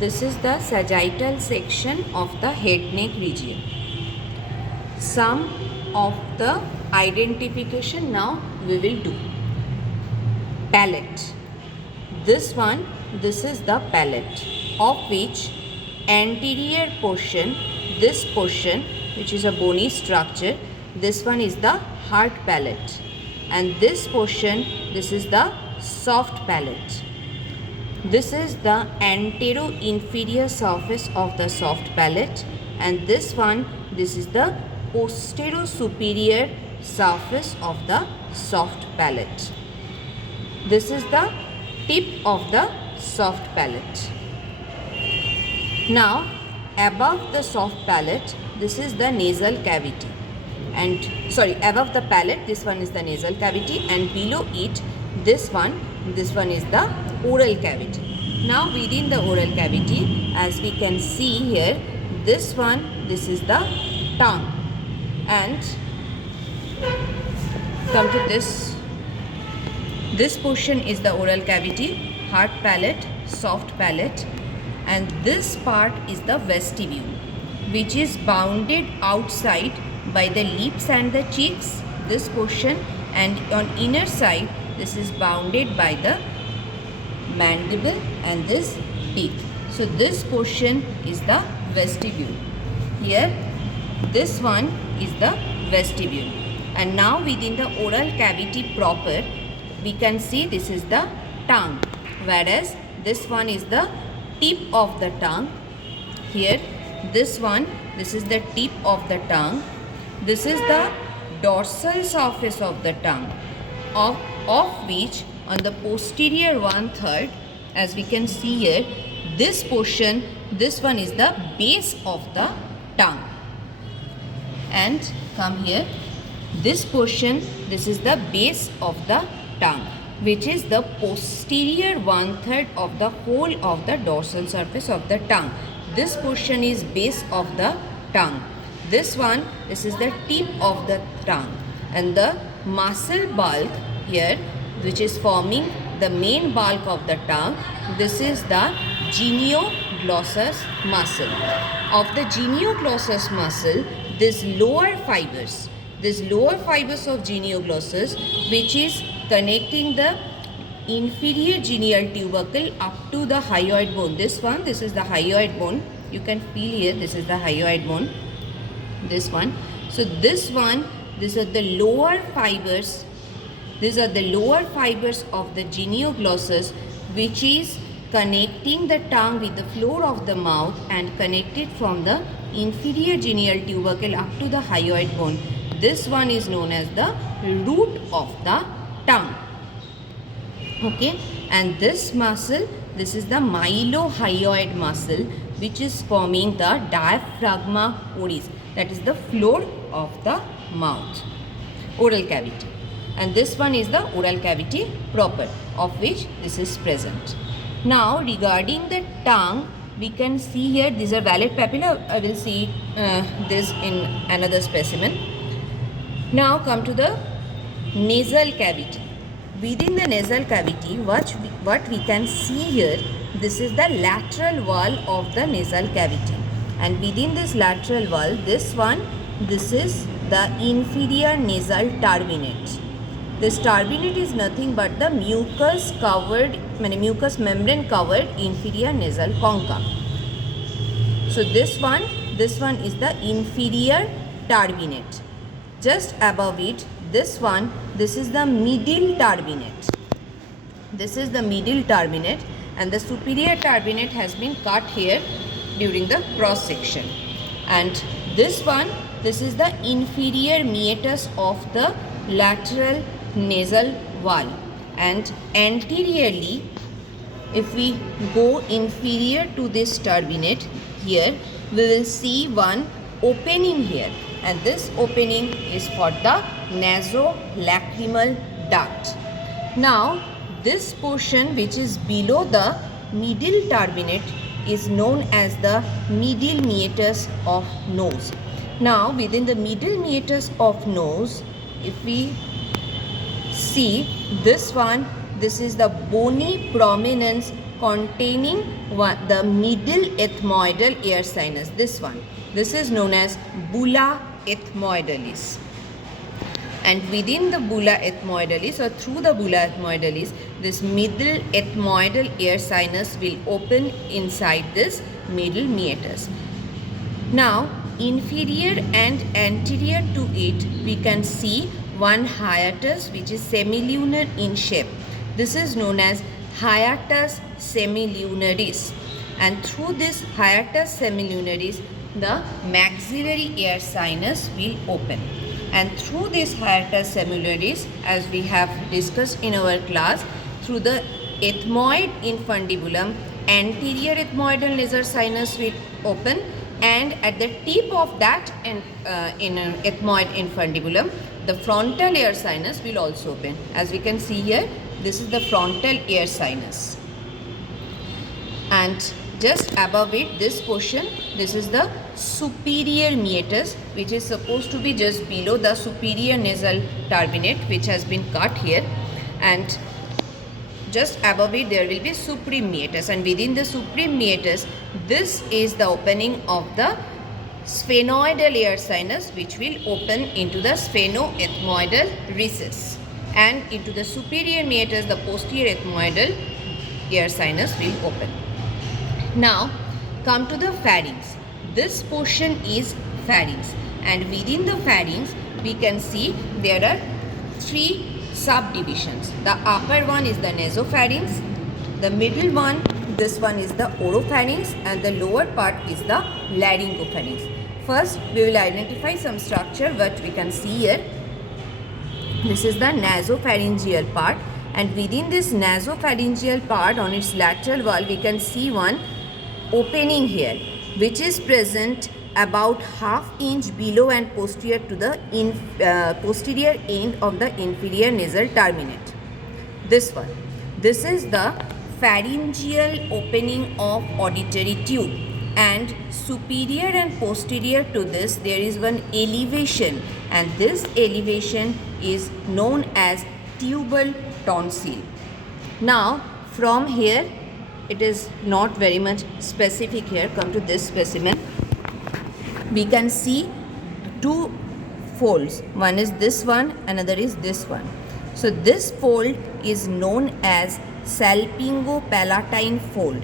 this is the sagittal section of the head neck region. Some of the identification now we will do. Palate. This is the palate, of which anterior portion, this portion which is a bony structure, this one is the hard palate, and this portion, this is the soft palate. This is the antero-inferior surface of the soft palate, and this is the posterior-superior surface of the soft palate. This is the tip of the soft palate. Now, above the soft palate, this is the nasal cavity. Above the palate, this one is the nasal cavity, and below it, this one is the oral cavity. Now, within the oral cavity, as we can see here, this is the tongue. And come to this. This portion is the oral cavity, hard palate, soft palate, and this part is the vestibule, which is bounded outside by the lips and the cheeks, this portion, and on inner side this is bounded by the mandible and this teeth. So this portion is the vestibule. Here this one is the vestibule, and now within the oral cavity proper we can see this is the tongue, whereas this one is the tip of the tongue. Here this is the tip of the tongue. This is the dorsal surface of the tongue, of which on the posterior 1/3, as we can see here, this portion, this one is the base of the tongue. And come here, this portion, this is the base of the tongue, which is the posterior 1/3 of the whole of the dorsal surface of the tongue. This portion is base of the tongue. This is the tip of the tongue, and the muscle bulk here, which is forming the main bulk of the tongue, this is the genioglossus muscle. Of the genioglossus muscle, these lower fibers of genioglossus, which is connecting the inferior genial tubercle up to the hyoid bone. This is the hyoid bone. You can feel here, this is the hyoid bone. This one. So these are the lower fibers. These are the lower fibers of the genioglossus, which is connecting the tongue with the floor of the mouth and connected from the inferior genial tubercle up to the hyoid bone. This one is known as the root of the tongue. Okay, and this muscle, this is the mylohyoid muscle, which is forming the diaphragma oris, that is the floor of the mouth, oral cavity. And this one is the oral cavity proper, of which this is present. Now regarding the tongue, we can see here, these are valid papilla. I will see this in another specimen. Now come to the nasal cavity. Within the nasal cavity, what we can see here, this is the lateral wall of the nasal cavity, and within this lateral wall, this is the inferior nasal turbinate. This turbinate is nothing but the mucus membrane covered inferior nasal concha. So this one is the inferior turbinate. Just above it, this is the middle turbinate. This is the middle turbinate, and the superior turbinate has been cut here during the cross section. And this is the inferior meatus of the lateral nasal wall. And anteriorly, if we go inferior to this turbinate, here we will see one opening here, and this opening is for the nasolacrimal duct. Now this portion which is below the middle turbinate is known as the middle meatus of nose. Now within the middle meatus of nose, if we see this is the bony prominence containing the middle ethmoidal air sinus. This one. This is known as bulla ethmoidalis. And within the bulla ethmoidalis, or through the bulla ethmoidalis, this middle ethmoidal air sinus will open inside this middle meatus. Now, inferior and anterior to it, we can see one hiatus which is semilunar in shape. This is known as hiatus semilunaris. And through this hiatus semilunaris, the maxillary air sinus will open. And through this hiatus semilunaris, as we have discussed in our class, through the ethmoid infundibulum, anterior ethmoidal nasal sinus will open, and at the tip of that ethmoid infundibulum, the frontal air sinus will also open. As we can see here, this is the frontal air sinus. And just above it, this portion, this is the superior meatus, which is supposed to be just below the superior nasal turbinate, which has been cut here. And just above it, there will be supreme meatus. And within the supreme meatus, this is the opening of the sphenoidal air sinus, which will open into the sphenoethmoidal recess. And into the superior meatus, the posterior ethmoidal air sinus will open. Now, come to the pharynx. This portion is pharynx, and within the pharynx, we can see there are three subdivisions. The upper one is the nasopharynx, the middle one, this one is the oropharynx, and the lower part is the laryngopharynx. First, we will identify some structure what we can see here. This is the nasopharyngeal part, and within this nasopharyngeal part, on its lateral wall, we can see one opening here, which is present about ½ inch below and posterior to the posterior end of the inferior nasal terminate. This one. This is the pharyngeal opening of auditory tube, and superior and posterior to this there is one elevation, and this elevation is known as tubal tonsil. Now, from here, it is not very much specific here. Come to this specimen. We can see two folds. One is this one, another is this one. So this fold is known as salpingo-palatine fold.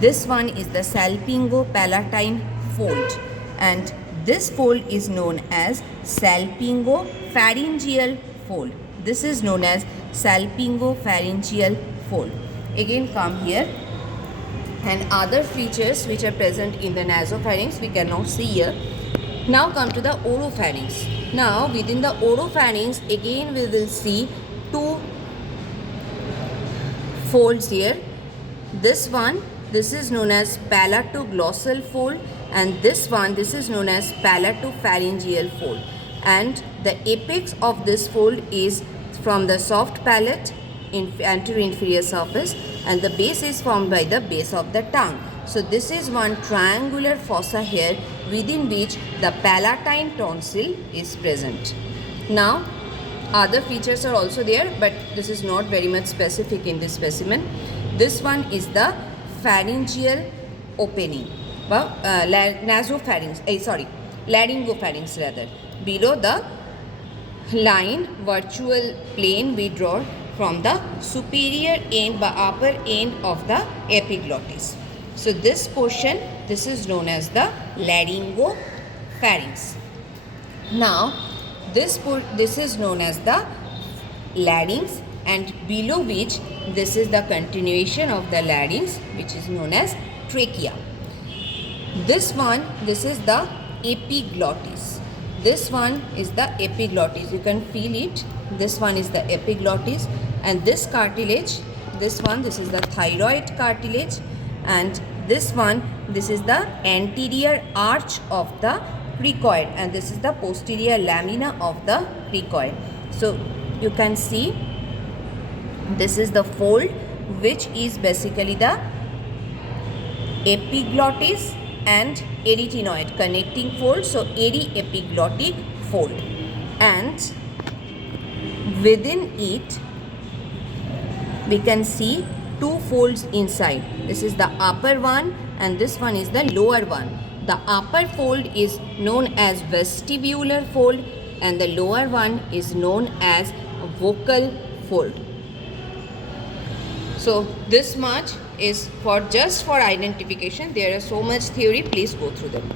This one is the salpingo-palatine fold, and this fold is known as salpingo-pharyngeal fold. This is known as salpingo-pharyngeal fold. Again, come here. And other features which are present in the nasopharynx we cannot see here. Now come to the oropharynx. Now within the oropharynx, again we will see two folds here. This one, this is known as palatoglossal fold, and this one, this is known as palatopharyngeal fold. And the apex of this fold is from the soft palate in anterior inferior surface, and the base is formed by the base of the tongue. So this is one triangular fossa here, within which the palatine tonsil is present. Now, other features are also there, but this is not very much specific in this specimen. This one is the pharyngeal opening, laryngopharynx rather. Below the line virtual plane we draw from the superior end by upper end of the epiglottis. So this portion, this is known as the laryngopharynx. Now this is known as the larynx, and below which this is the continuation of the larynx, which is known as trachea. This one, this is the epiglottis. This one is the epiglottis. You can feel it. This one is the epiglottis, and this cartilage, this one, this is the thyroid cartilage, and this one, this is the anterior arch of the cricoid, and this is the posterior lamina of the cricoid. So you can see this is the fold, which is basically the epiglottis and arytenoid connecting fold. So aryepiglottic fold, and within it we can see two folds inside. This is the upper one and this one is the lower one. The upper fold is known as vestibular fold and the lower one is known as vocal fold. So this much is for just for identification. There is so much theory, please go through them.